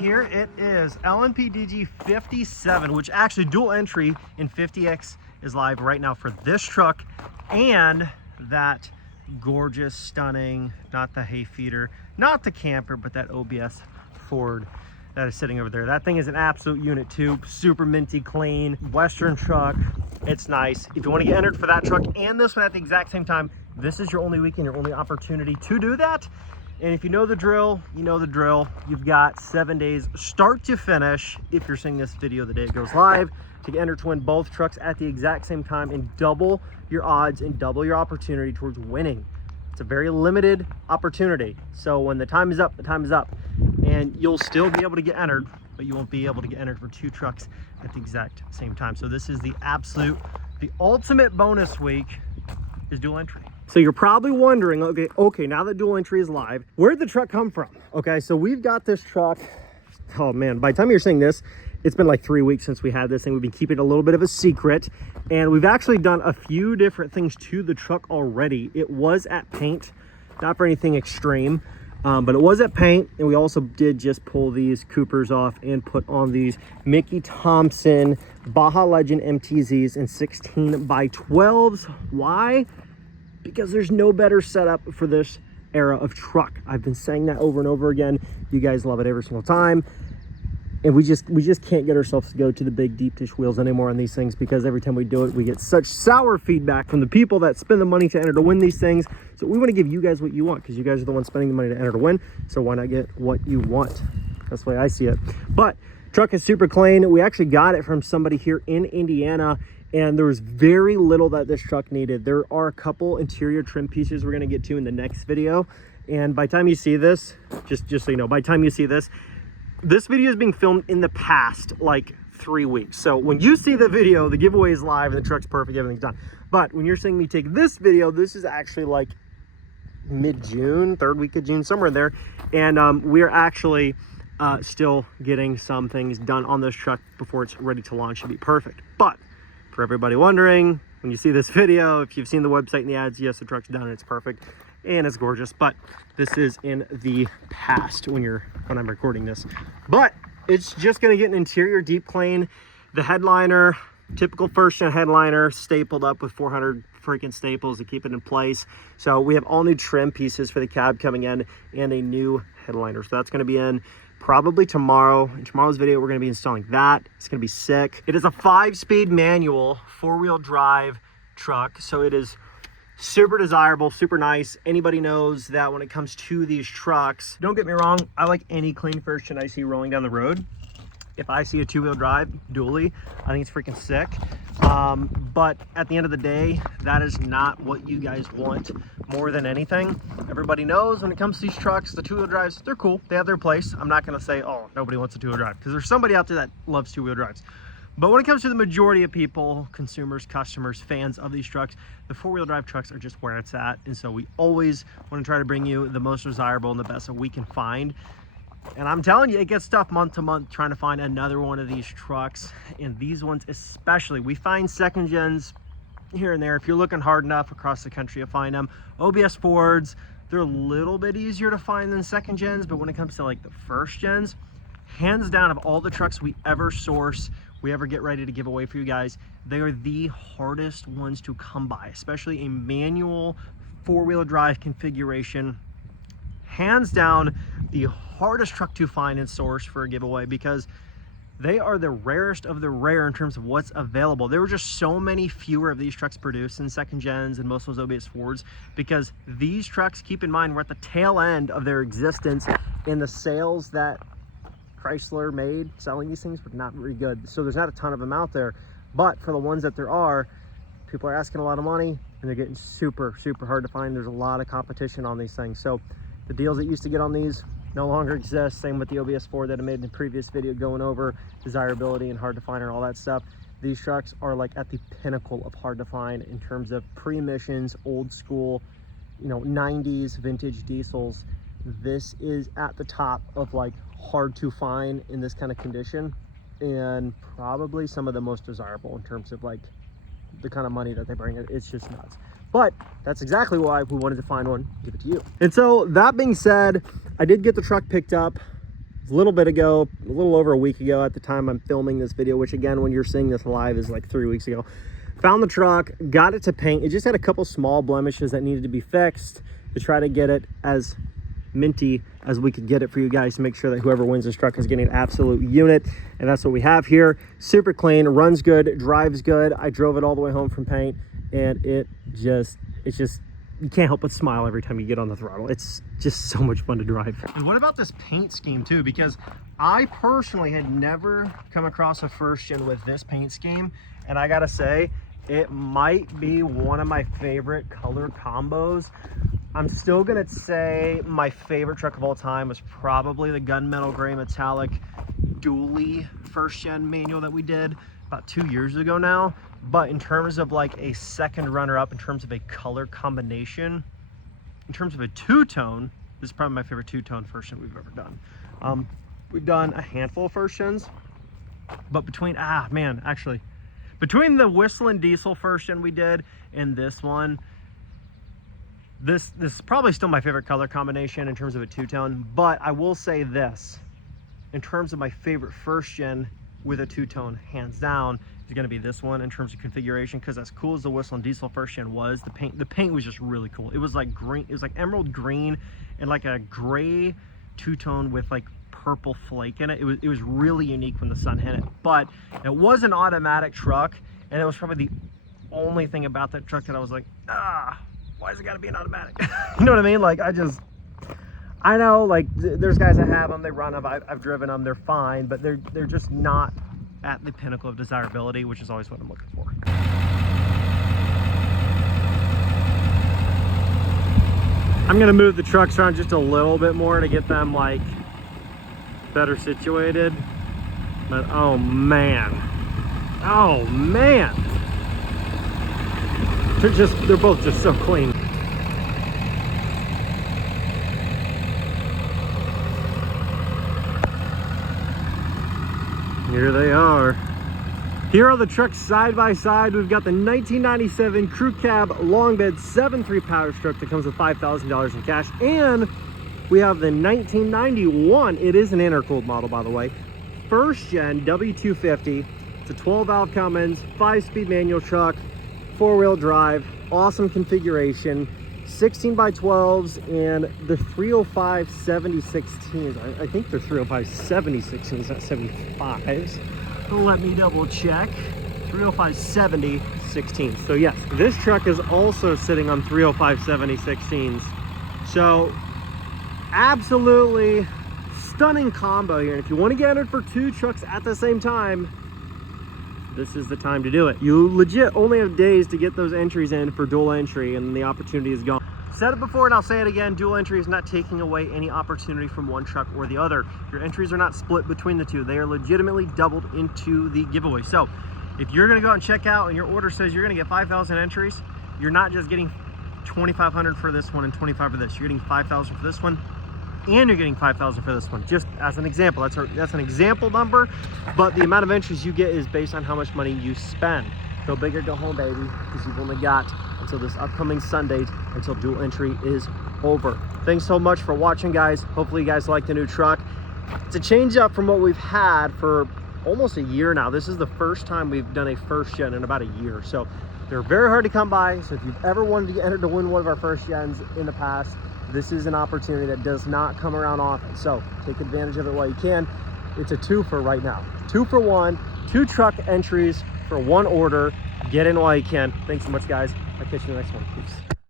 Here it is, LNPDG 57, which actually dual entry in 50X is live right now for this truck, and that gorgeous, stunning, not the hay feeder, not the camper, but that OBS Ford that is sitting over there. That thing is an absolute unit too, super minty clean, Western truck. It's nice. If you want to get entered for that truck and this one at the exact same time, this is your only weekend, your only opportunity to do that. And if you know the drill, you know the drill. You've got 7 days start to finish, if you're seeing this video the day it goes live, to get entered to win both trucks at the exact same time and double your odds and double your opportunity towards winning. It's a very limited opportunity. So when the time is up, the time is up. And you'll still be able to get entered, but you won't be able to get entered for 2 trucks at the exact same time. So this is the ultimate bonus week is dual entry. So you're probably wondering, okay, now that dual entry is live, where'd the truck come from? Okay, so we've got this truck. Oh man, by the time you're seeing this, it's been like 3 weeks since we had this thing. We've been keeping it a little bit of a secret, and we've actually done a few different things to the truck already. It was at paint, not for anything extreme, but it was at paint, and we also did just pull these Coopers off and put on these Mickey Thompson Baja Legend MTZs in 16x12s. Why? Because there's no better setup for this era of truck. I've been saying that over and over again. You guys love it every single time. And we just can't get ourselves to go to the big deep dish wheels anymore on these things, because every time we do it, we get such sour feedback from the people that spend the money to enter to win these things. So we want to give you guys what you want, because you guys are the ones spending the money to enter to win. So why not get what you want? That's the way I see it. But truck is super clean. We actually got it from somebody here in Indiana, and there was very little that this truck needed. There are a couple interior trim pieces we're going to get to in the next video. And by the time you see this, just so you know, by the time you see this video is being filmed in the past like 3 weeks. So when you see the video, the giveaway is live and the truck's perfect, everything's done. But when you're seeing me take this video, this is actually like mid-June, 3rd week of June, somewhere in there. And we're actually still getting some things done on this truck before it's ready to launch to be perfect. But for everybody wondering, when you see this video, if you've seen the website and the ads, yes, the truck's done and it's perfect and it's gorgeous. But this is in the past when I'm recording this. But it's just going to get an interior deep clean. The headliner, typical first gen headliner, stapled up with 400 freaking staples to keep it in place. So we have all new trim pieces for the cab coming in and a new headliner. So that's going to be in probably tomorrow. In tomorrow's video, we're going to be installing that. It's going to be sick. It is a 5-speed manual 4-wheel drive truck. So it is super desirable, super nice. Anybody knows that when it comes to these trucks, don't get me wrong, I like any clean first gen I see rolling down the road. If I see a 2-wheel drive dually, I think it's freaking sick. But at the end of the day, that is not what you guys want more than anything. Everybody knows when it comes to these trucks, the 2-wheel drives, they're cool. They have their place. I'm not going to say, oh, nobody wants a 2-wheel drive, because there's somebody out there that loves 2-wheel drives. But when it comes to the majority of people, consumers, customers, fans of these trucks, the 4-wheel drive trucks are just where it's at. And so we always want to try to bring you the most desirable and the best that we can find. And I'm telling you, it gets tough month to month trying to find another one of these trucks. And these ones especially. We find second gens here and there. If you're looking hard enough across the country, you'll find them. OBS Fords, They're a little bit easier to find than second gens, but when it comes to like the first gens, hands down, of all the trucks we ever source, we ever get ready to give away for you guys, they are the hardest ones to come by, especially a manual four-wheel drive configuration. Hands down, the hardest truck to find and source for a giveaway, because they are the rarest of the rare in terms of what's available. There were just so many fewer of these trucks produced in second gens and most of those OBS Fords, because these trucks, keep in mind, we're at the tail end of their existence, and the sales that Chrysler made selling these things were not very good. So there's not a ton of them out there, but for the ones that there are, people are asking a lot of money and they're getting super hard to find. There's a lot of competition on these things. So the deals that used to get on these no longer exist. Same with the OBS Ford that I made in the previous video going over desirability and hard to find and all that stuff. These trucks are like at the pinnacle of hard to find in terms of pre-emissions, old school, you know, 90s vintage diesels. This is at the top of like hard to find in this kind of condition, and probably some of the most desirable in terms of like the kind of money that they bring. It's just nuts. But that's exactly why we wanted to find one, give it to you. And so that being said, I did get the truck picked up a little bit ago, a little over a week ago at the time I'm filming this video, which again, when you're seeing this live, is like 3 weeks ago. Found the truck, got it to paint. It just had a couple small blemishes that needed to be fixed to try to get it as minty as we could get it for you guys, to make sure that whoever wins this truck is getting an absolute unit. And that's what we have here. Super clean, runs good, drives good. I drove it all the way home from paint, and it's just you can't help but smile every time you get on the throttle. It's just so much fun to drive. And what about this paint scheme too? Because I personally had never come across a first gen with this paint scheme, and I gotta say, it might be one of my favorite color combos. I'm still gonna say my favorite truck of all time was probably the gunmetal gray metallic dually first gen manual that we did about 2 years ago now. But in terms of like a second runner up, in terms of a color combination, in terms of a two-tone, this is probably my favorite two-tone first gen we've ever done. We've done a handful of first gens, but between the whistle and diesel first gen we did and this one, this is probably still my favorite color combination in terms of a two-tone. But I will say this, in terms of my favorite first gen with a two-tone, hands down, is going to be this one in terms of configuration, because as cool as the whistle and diesel first gen was, the paint was just really cool. It was like green, it was like emerald green and like a gray two-tone with like purple flake in it. It was really unique when the sun hit it. But it was an automatic truck, and it was probably the only thing about that truck that I was like, why has it got to be an automatic? You know what I mean? Like, I know, like, there's guys that have them, they run them, I've driven them, they're fine, but they're just not at the pinnacle of desirability, which is always what I'm looking for. I'm gonna move the trucks around just a little bit more to get them like better situated. But oh man, they're both just so clean. Here they are. Here are the trucks side by side. We've got the 1997 Crew Cab Long Bed 7.3 power stroke that comes with $5,000 in cash. And we have the 1991, it is an intercooled model by the way, first gen W250. It's a 12 valve Cummins, 5-speed manual truck, 4-wheel drive, awesome configuration. 16x12s and the 305 7016s. I think they're 305 7016s, not 75s. Let me double check. 305 7016s. So yes, this truck is also sitting on 305 7016s. So absolutely stunning combo here. And if you want to get entered for 2 trucks at the same time, this is the time to do it. You legit only have days to get those entries in for dual entry, and the opportunity is gone. Said it before and I'll say it again, dual entry is not taking away any opportunity from one truck or the other. Your entries are not split between the two. They are legitimately doubled into the giveaway. So if you're gonna go out and check out and your order says you're gonna get 5,000 entries, you're not just getting 2,500 for this one and 25 for this. You're getting 5,000 for this one, and you're getting 5,000 for this one, just as an example. That's an example number, but the amount of entries you get is based on how much money you spend. Go big or go home, baby, because you've only got until this upcoming Sunday until dual entry is over. Thanks so much for watching, guys. Hopefully you guys like the new truck. It's a change up from what we've had for almost a year now. This is the first time we've done a first gen in about a year. So they're very hard to come by. So if you've ever wanted to get entered to win one of our first gens in the past, this is an opportunity that does not come around often. So take advantage of it while you can. It's a 2 for right now. 2 for 1, 2 truck entries for 1 order. Get in while you can. Thanks so much, guys. I'll catch you in the next one. Peace.